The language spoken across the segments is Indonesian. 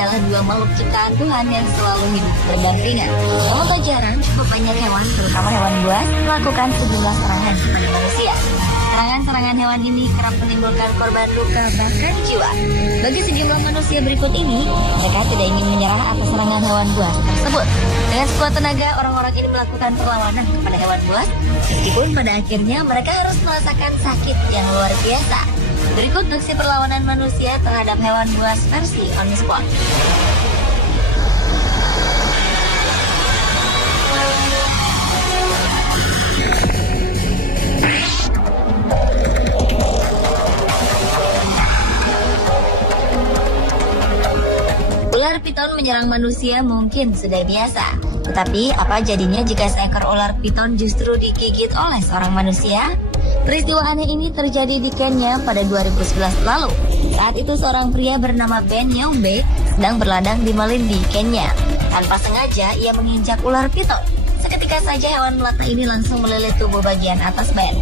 adalah dua makhluk ciptaan Tuhan yang selalu hidup berdampingan. Namun tak jarang cukup banyak hewan, terutama hewan buas, melakukan sejumlah serangan kepada manusia. Serangan-serangan hewan ini kerap menimbulkan korban luka bahkan jiwa. Bagi sejumlah manusia berikut ini, mereka tidak ingin menyerah atas serangan hewan buas tersebut. Dengan sekuat tenaga, orang-orang ini melakukan perlawanan kepada hewan buas, meskipun pada akhirnya mereka harus merasakan sakit yang luar biasa. Berikut aksi perlawanan manusia terhadap hewan buas versi On The Spot. Ular piton menyerang manusia mungkin sudah biasa. Tetapi apa jadinya jika seekor ular piton justru digigit oleh seorang manusia? Peristiwa aneh ini terjadi di Kenya pada 2011 lalu. Saat itu seorang pria bernama Ben Nyombe sedang berladang di Malindi, Kenya. Tanpa sengaja ia menginjak ular piton. Seketika saja hewan melata ini langsung melilit tubuh bagian atas Ben.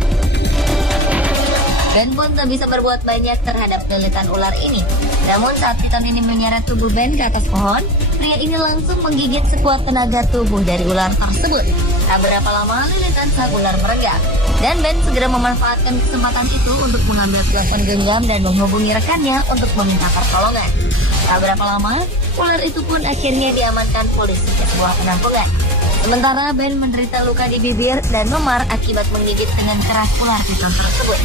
Ben pun tak bisa berbuat banyak terhadap lilitan ular ini. Namun saat piton ini menyeret tubuh Ben ke atas pohon, pria ini langsung menggigit sekuat tenaga tubuh dari ular tersebut. Tak berapa lama lilitan sang ular meregang, dan Ben segera memanfaatkan kesempatan itu untuk mengambil telepon genggam dan menghubungi rekannya untuk meminta pertolongan. Tak berapa lama, ular itu pun akhirnya diamankan polisi ke sebuah penampungan. Sementara Ben menderita luka di bibir dan memar akibat menggigit dengan keras ular piton tersebut.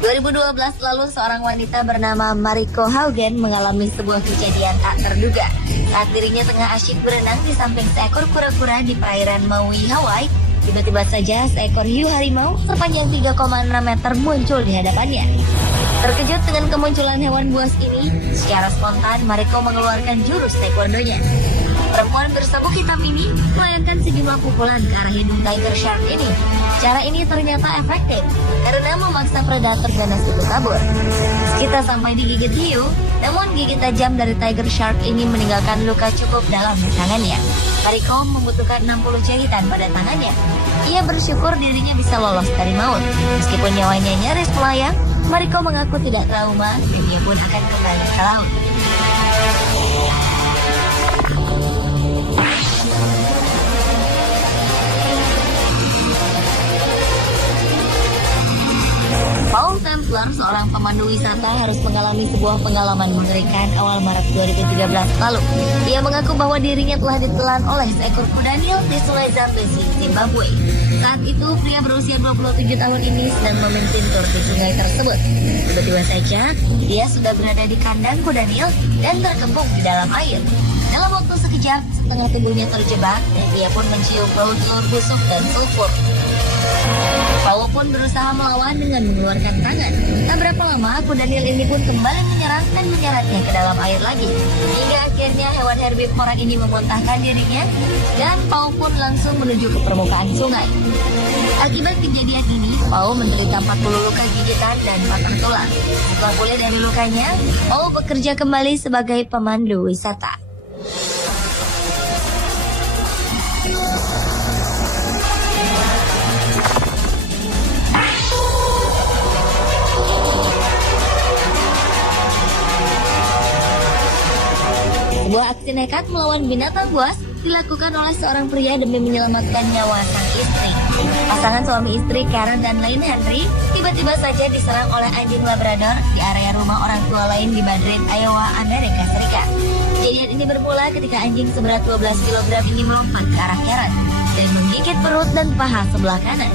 Dua 2012 lalu seorang wanita bernama Mariko Haugen mengalami sebuah kejadian tak terduga. Saat dirinya tengah asyik berenang di samping seekor kura-kura di perairan Maui, Hawaii, tiba-tiba saja seekor hiu harimau sepanjang 3,6 meter muncul di hadapannya. Terkejut dengan kemunculan hewan buas ini, secara spontan Mariko mengeluarkan jurus taekwondonya. Perempuan bersabuk hitam ini melayangkan sejumlah pukulan ke arah hidung tiger shark ini. Cara ini ternyata efektif karena memaksa predator ganas itu kabur. Kita sampai digigit hiu, namun gigit tajam dari tiger shark ini meninggalkan luka cukup dalam di tangannya. Mariko membutuhkan 60 jahitan pada tangannya. Ia bersyukur dirinya bisa lolos dari maut. Meskipun nyawanya nyaris melayang, Mariko mengaku tidak trauma dan dia pun akan kembali ke laut. Paul Templar, seorang pemandu wisata, harus mengalami sebuah pengalaman mengerikan awal Maret 2013 lalu. Ia mengaku bahwa dirinya telah ditelan oleh seekor kuda Nil di Sungai Zambezi, Zimbabwe. Saat itu, pria berusia 27 tahun ini sedang memimpin tur di sungai tersebut. Tiba-tiba saja, dia sudah berada di kandang kuda Nil dan terkembung di dalam air. Dalam waktu sekejap, setengah tubuhnya terjebak dan dia pun mencium bau telur busuk dan sulfur. Paul pun berusaha melawan dengan mengeluarkan tangan. Tak berapa lama, kuda Nil ini pun kembali menyerang dan menyeretnya ke dalam air lagi. Hingga akhirnya hewan herbivora ini memuntahkan dirinya dan Paul pun langsung menuju ke permukaan sungai. Akibat kejadian ini, Paul menderita 40 luka gigitan dan patah tulang. Setelah pulih dari lukanya, Paul bekerja kembali sebagai pemandu wisata. Sebuah aksi nekat melawan binatang buas dilakukan oleh seorang pria demi menyelamatkan nyawa sang istri. Pasangan suami istri Karen dan Lane Henry tiba-tiba saja diserang oleh anjing Labrador di area rumah orang tua lain di Madrid, Iowa, Amerika Serikat. Kejadian ini bermula ketika anjing seberat 12 kg ini melompat ke arah Karen dan menggigit perut dan paha sebelah kanan.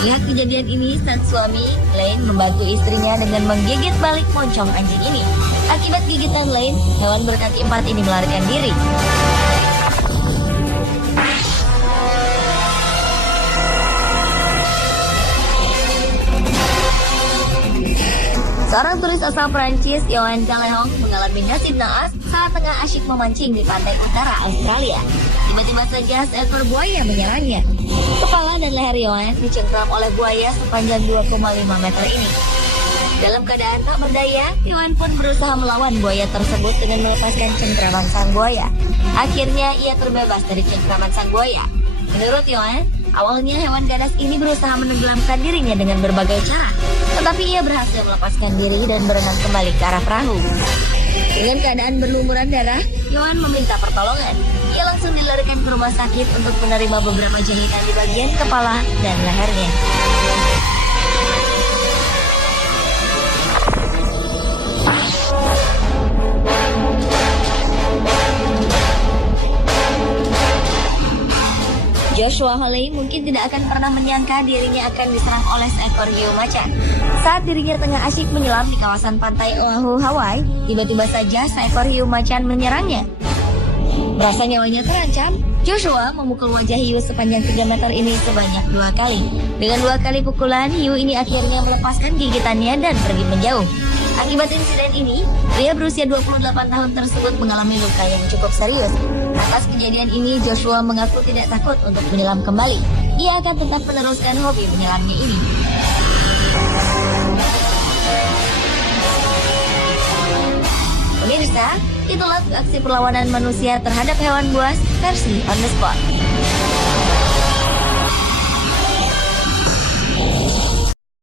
Lihat kejadian ini, sang suami Lane membantu istrinya dengan menggigit balik moncong anjing ini. Akibat gigitan Lane, hewan berkaki 4 ini melarikan diri. Seorang turis asal Prancis, Yohan Calehong, mengalami nasib naas saat tengah asyik memancing di pantai utara Australia. Tiba-tiba saja seekor buaya menyerangnya. Kepala dan leher Yohan dicengkram oleh buaya sepanjang 2,5 meter ini. Dalam keadaan tak berdaya, Yohan pun berusaha melawan buaya tersebut dengan melepaskan cengkraman sang buaya. Akhirnya ia terbebas dari cengkraman sang buaya. Menurut Yohan, awalnya hewan ganas ini berusaha menenggelamkan dirinya dengan berbagai cara, tetapi ia berhasil melepaskan diri dan berenang kembali ke arah perahu. Dengan keadaan berlumuran darah, Yohan meminta pertolongan. Ia langsung dilarikan ke rumah sakit untuk menerima beberapa jahitan di bagian kepala dan lehernya. Joshua Hawley mungkin tidak akan pernah menyangka dirinya akan diserang oleh seekor hiu macan. Saat dirinya tengah asyik menyelam di kawasan pantai Oahu, Hawaii, tiba-tiba saja seekor hiu macan menyerangnya. Merasa nyawanya terancam, Joshua memukul wajah hiu sepanjang 3 meter ini sebanyak 2 kali. Dengan 2 kali pukulan, hiu ini akhirnya melepaskan gigitannya dan pergi menjauh. Akibat insiden ini, pria berusia 28 tahun tersebut mengalami luka yang cukup serius. Atas kejadian ini, Joshua mengaku tidak takut untuk menyelam kembali. Ia akan tetap meneruskan hobi menyelamnya ini. Pemirsa, itulah aksi perlawanan manusia terhadap hewan buas versi On The Spot.